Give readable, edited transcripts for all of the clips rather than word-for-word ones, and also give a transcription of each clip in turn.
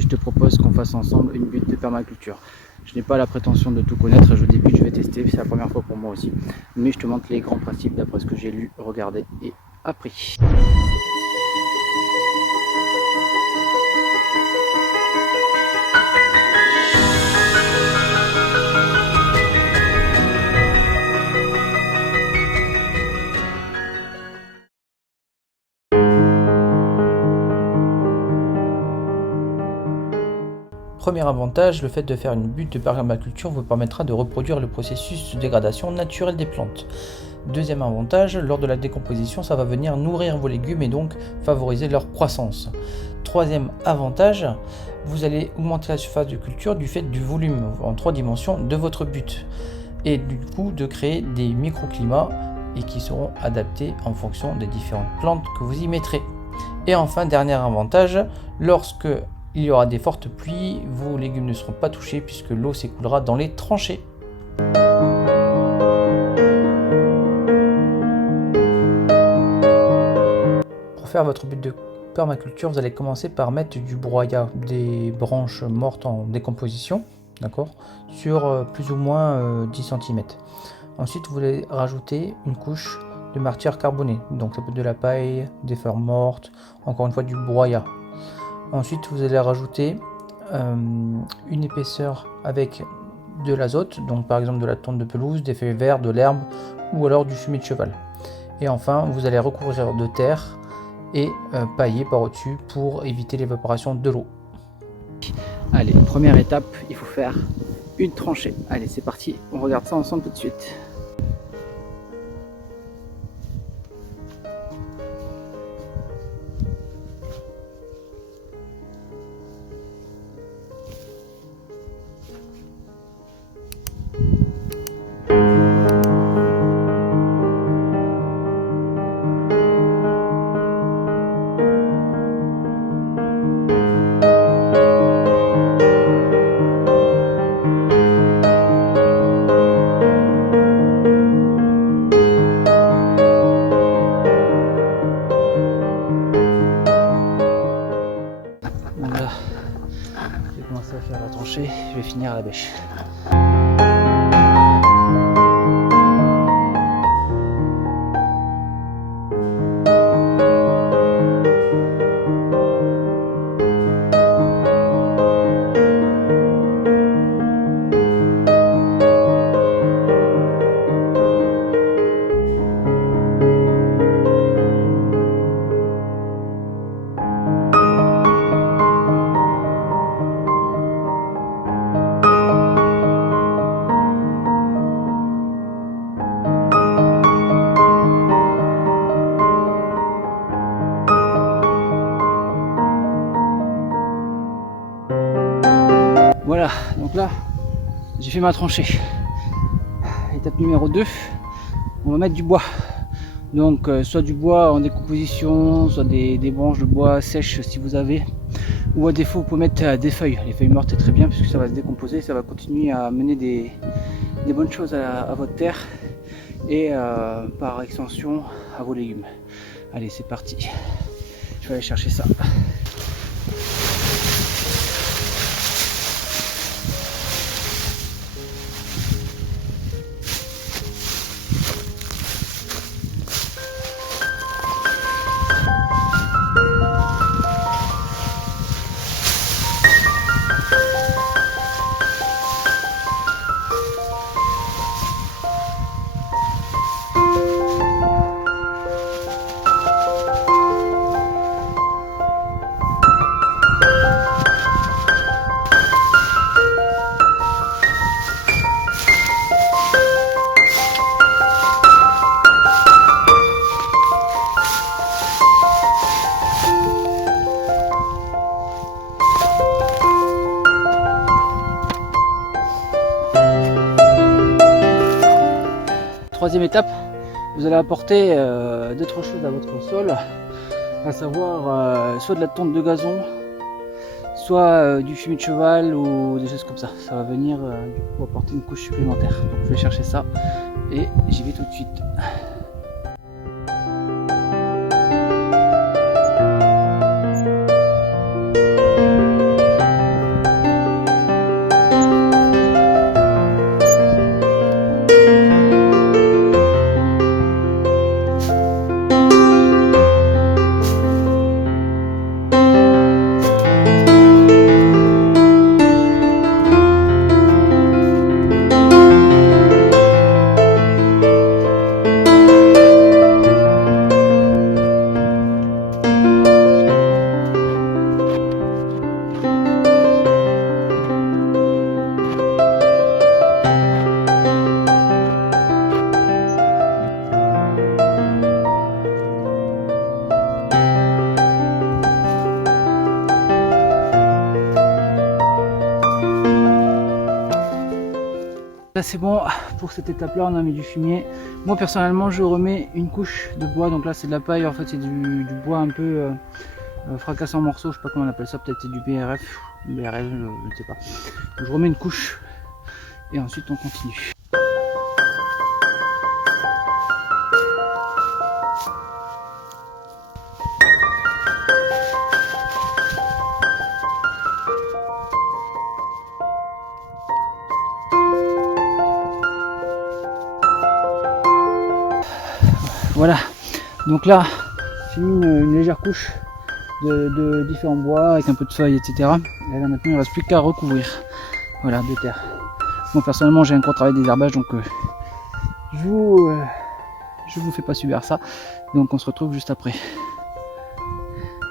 aujourd'hui je te propose qu'on fasse ensemble une butte de permaculture. Je n'ai pas la prétention de tout connaître, je débute, je vais tester, c'est la première fois pour moi aussi. Mais je te montre les grands principes d'après ce que j'ai lu, regardé et appris. Premier avantage, le fait de faire une butte de permaculture vous permettra de reproduire le processus de dégradation naturelle des plantes. Deuxième avantage, lors de la décomposition, ça va venir nourrir vos légumes et donc favoriser leur croissance. Troisième avantage, vous allez augmenter la surface de culture du fait du volume en 3 dimensions de votre butte et du coup de créer des microclimats et qui seront adaptés en fonction des différentes plantes que vous y mettrez. Et enfin, dernier avantage, lorsque il y aura des fortes pluies, vos légumes ne seront pas touchés puisque l'eau s'écoulera dans les tranchées. Pour faire votre butte de permaculture, vous allez commencer par mettre du broyat, des branches mortes en décomposition, d'accord, sur plus ou moins 10 cm. Ensuite, vous allez rajouter une couche de matière carbonée, donc ça peut être de la paille, des feuilles mortes, encore une fois du broyat. Ensuite, vous allez rajouter une épaisseur avec de l'azote, donc par exemple de la tonte de pelouse, des feuilles vertes, de l'herbe ou alors du fumier de cheval. Et enfin, vous allez recouvrir de terre et pailler par au-dessus pour éviter l'évaporation de l'eau. Allez, première étape, il faut faire une tranchée. Allez, c'est parti, on regarde ça ensemble tout de suite. Voilà, j'ai commencé à faire la tranchée, je vais finir à la bêche. Voilà, donc là, j'ai fait ma tranchée. Étape numéro 2, on va mettre du bois. Donc soit du bois en décomposition, soit des branches de bois sèches si vous avez. Ou à défaut, vous pouvez mettre des feuilles. Les feuilles mortes, c'est très bien puisque ça va se décomposer, ça va continuer à mener des bonnes choses à votre terre et par extension à vos légumes. Allez, c'est parti. Je vais aller chercher ça. Troisième étape, vous allez apporter 2-3 choses à votre sol, à savoir soit de la tonte de gazon, soit du fumier de cheval ou des choses comme ça. Ça va venir du coup apporter une couche supplémentaire. Donc je vais chercher ça et j'y vais tout de suite. Là c'est bon, pour cette étape là on a mis du fumier. Moi personnellement je remets une couche de bois, donc là c'est de la paille, en fait c'est du bois un peu fracassé en morceaux, je sais pas comment on appelle ça, peut-être c'est du BRF, BRL, je ne sais pas. Donc je remets une couche et ensuite on continue. Voilà, donc là j'ai mis une légère couche de différents bois avec un peu de feuilles, etc. Et là maintenant il ne reste plus qu'à recouvrir, voilà, de terre. Moi personnellement j'ai un gros travail désherbage, donc je vous fais pas subir ça, donc on se retrouve juste après.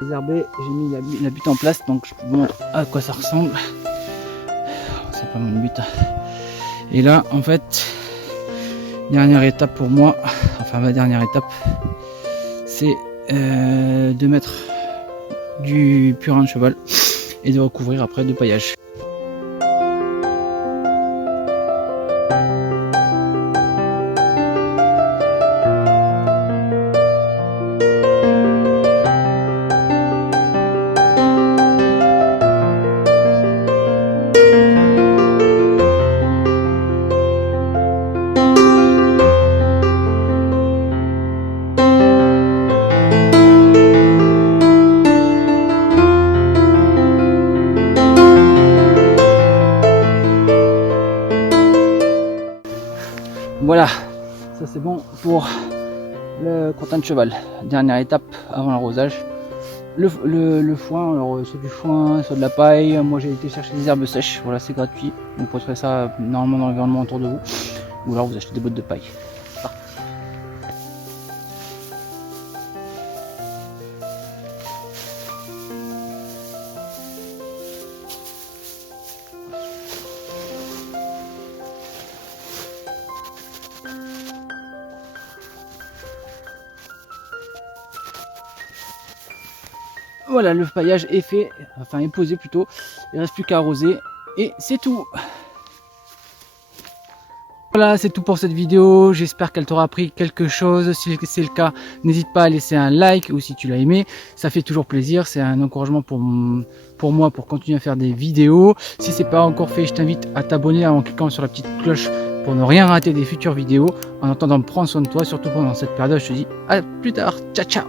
Désherbé, j'ai mis la butte en place, donc je vous montre à quoi ça ressemble. C'est pas mon but. Et là en fait, dernière étape pour moi, enfin ma dernière étape, c'est de mettre du purin de cheval et de recouvrir après de paillage. Voilà, ça c'est bon pour le crottin de cheval. Dernière étape avant l'arrosage, le foin. Alors c'est du foin, c'est de la paille. Moi j'ai été chercher des herbes sèches, voilà, c'est gratuit. Vous poserez ça normalement dans l'environnement autour de vous, ou alors vous achetez des bottes de paille. Voilà, le paillage est fait, enfin est posé plutôt. Il ne reste plus qu'à arroser et c'est tout. Voilà, c'est tout pour cette vidéo. J'espère qu'elle t'aura appris quelque chose. Si c'est le cas, n'hésite pas à laisser un like, ou si tu l'as aimé, ça fait toujours plaisir. C'est un encouragement pour moi pour continuer à faire des vidéos. Si c'est pas encore fait, je t'invite à t'abonner en cliquant sur la petite cloche pour ne rien rater des futures vidéos. En attendant, prends soin de toi, surtout pendant cette période. Je te dis à plus tard. Ciao, ciao.